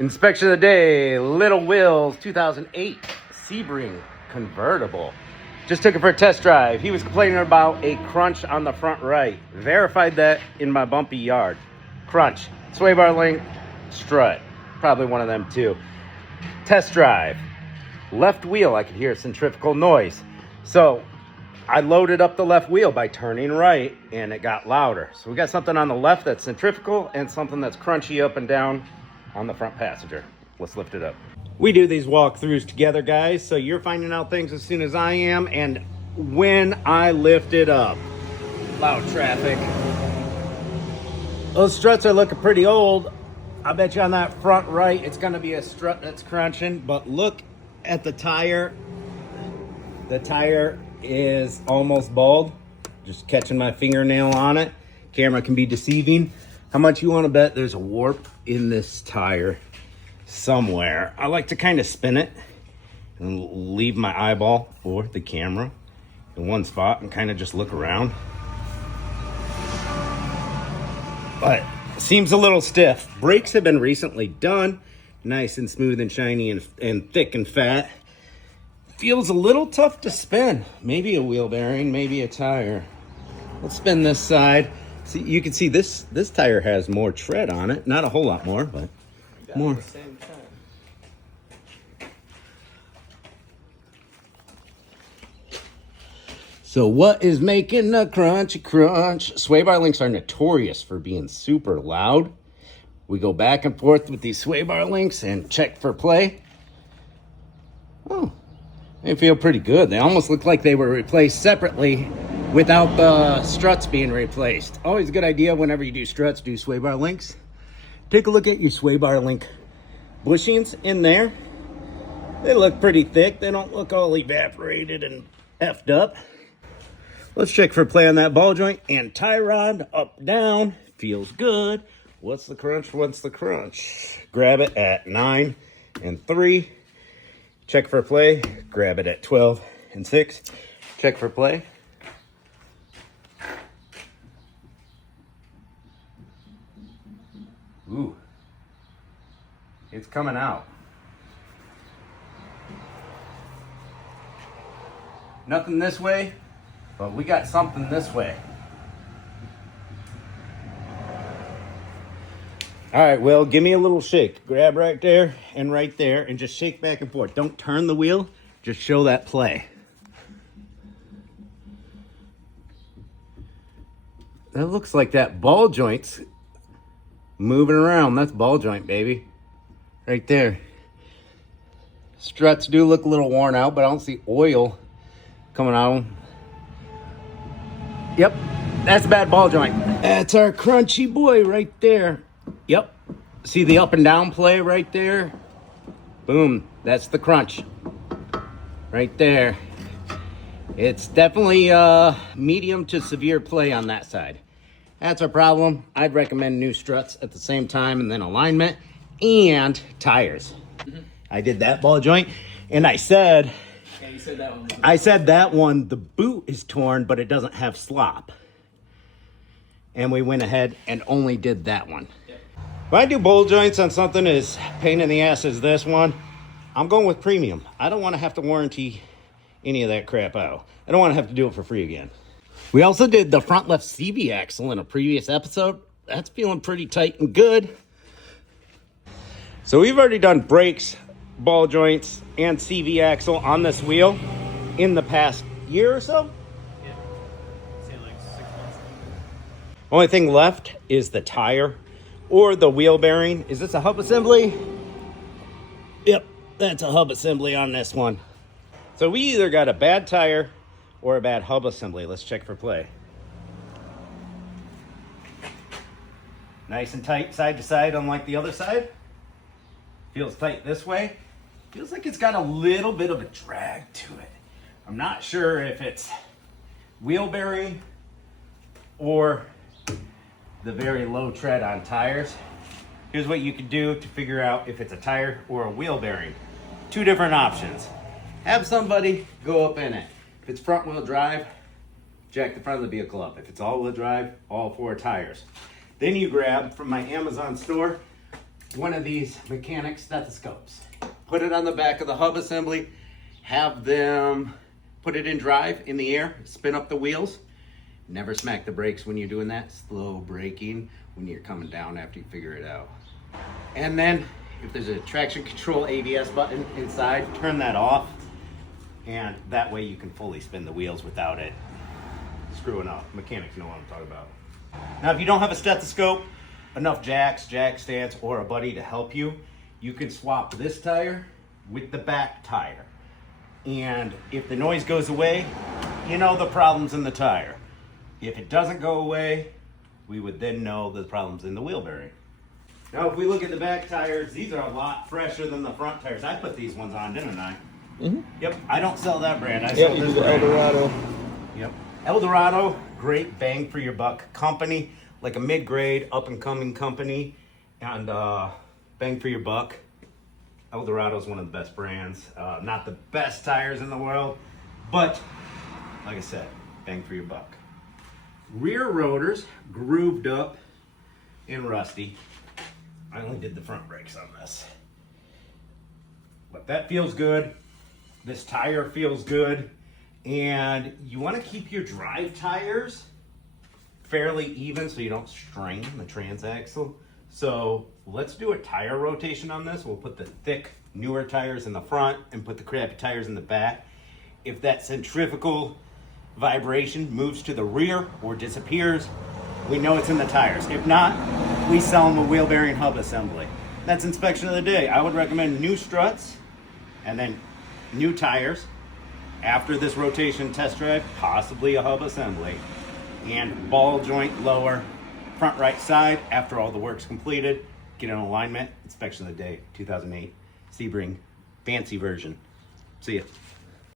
Inspection of the day, Little Will's 2008 Sebring convertible. Just took it for a test drive. He was complaining about a crunch on the front right. Verified that in my bumpy yard. Crunch, sway bar link, strut. Probably one of them too. Test drive. Left wheel, I could hear centrifugal noise. So I loaded up the left wheel by turning right and it got louder. So we got something on the left that's centrifugal and something that's crunchy up and down on the front passenger. Let's lift it up. We do these walkthroughs together, guys, so you're finding out things as soon as I am and when I lift it up. Loud traffic. Those struts are looking pretty old. I bet you on that front right it's gonna be a strut that's crunching, but look at the tire. The tire is almost bald. Just catching my fingernail on it. Camera can be deceiving. How much you want to bet there's a warp in this tire somewhere? I like to kind of spin it and leave my eyeball or the camera in one spot and kind of just look around. But it seems a little stiff. Brakes have been recently done. Nice and smooth and shiny and thick and fat. Feels a little tough to spin. Maybe a wheel bearing, maybe a tire. Let's spin this side. See, you can see this tire has more tread on it. Not a whole lot more, but more. At the same time. So what is making the crunchy crunch? Sway bar links are notorious for being super loud. We go back and forth with these sway bar links and check for play. Oh, they feel pretty good. They almost look like they were replaced separately without the struts being replaced. Always a good idea whenever you do struts, do sway bar links. Take a look at your sway bar link bushings in there. They look pretty thick. They don't look all evaporated and effed up. Let's check for play on that ball joint and tie rod. Up, down, feels good. What's the crunch? What's the crunch? Grab it at 9 and 3. Check for play. Grab it at 12 and 6. Check for play. Ooh, it's coming out. Nothing this way, but we got something this way. All right, Will, give me a little shake. Grab right there and just shake back and forth. Don't turn the wheel, just show that play. That looks like that ball joint's moving around. That's ball joint, baby. Right there. Struts do look a little worn out, but I don't see oil coming out of them. Yep, that's a bad ball joint. That's our crunchy boy right there. Yep. See the up and down play right there? Boom. That's the crunch. Right there. It's definitely medium to severe play on that side. That's our problem. I'd recommend new struts at the same time and then alignment and tires. Mm-hmm. I did that ball joint and I said... Yeah, you said that one. I said that one, the boot is torn, but it doesn't have slop. And we went ahead and only did that one. Yeah. When I do ball joints on something as pain in the ass as this one, I'm going with premium. I don't want to have to warranty any of that crap out. I don't want to have to do it for free again. We also did the front left CV axle in a previous episode. That's feeling pretty tight and good. So we've already done brakes, ball joints, and CV axle on this wheel in the past year or so. Yeah. Say like 6 months. Only thing left is the tire or the wheel bearing. Is this a hub assembly? Yep, that's a hub assembly on this one. So we either got a bad tire or a bad hub assembly. Let's check for play. Nice and tight side to side, unlike the other side. Feels tight this way. Feels like it's got a little bit of a drag to it. I'm not sure if it's wheel bearing or the very low tread on tires. Here's what you can do to figure out if it's a tire or a wheel bearing. Two different options. Have somebody go up in it. If it's front wheel drive, jack the front of the vehicle up. If it's all wheel drive, all 4 tires. Then you grab from my Amazon store one of these mechanic stethoscopes. Put it on the back of the hub assembly, have them put it in drive in the air, spin up the wheels. Never smack the brakes when you're doing that. Slow braking when you're coming down after you figure it out. And then if there's a traction control ABS button inside, turn that off. And that way you can fully spin the wheels without it screwing up. Mechanics know what I'm talking about. Now, if you don't have a stethoscope, enough jacks, jack stands, or a buddy to help you, you can swap this tire with the back tire. And if the noise goes away, you know the problem's in the tire. If it doesn't go away, we would then know the problem's in the wheel bearing. Now, if we look at the back tires, these are a lot fresher than the front tires. I put these ones on, didn't I? Mm-hmm. Yep, I don't sell that brand. I sell Yeah, this you brand. Eldorado. Yep. Eldorado, great bang for your buck company, like a mid-grade, up-and-coming company, and bang for your buck. Eldorado is one of the best brands. Not the best tires in the world, but like I said, bang for your buck. Rear rotors, grooved up and rusty. I only did the front brakes on this. But that feels good. This tire feels good. And you want to keep your drive tires fairly even so you don't strain the transaxle. So let's do a tire rotation on this. We'll put the thick, newer tires in the front and put the crappy tires in the back. If that centrifugal vibration moves to the rear or disappears, we know it's in the tires. If not, we sell them a wheel bearing hub assembly. That's inspection of the day. I would recommend new struts and then new tires. After this rotation test drive, possibly a hub assembly. And ball joint lower, front right side, after all the work's completed, get an alignment. Inspection of the day, 2008 Sebring, fancy version. See ya.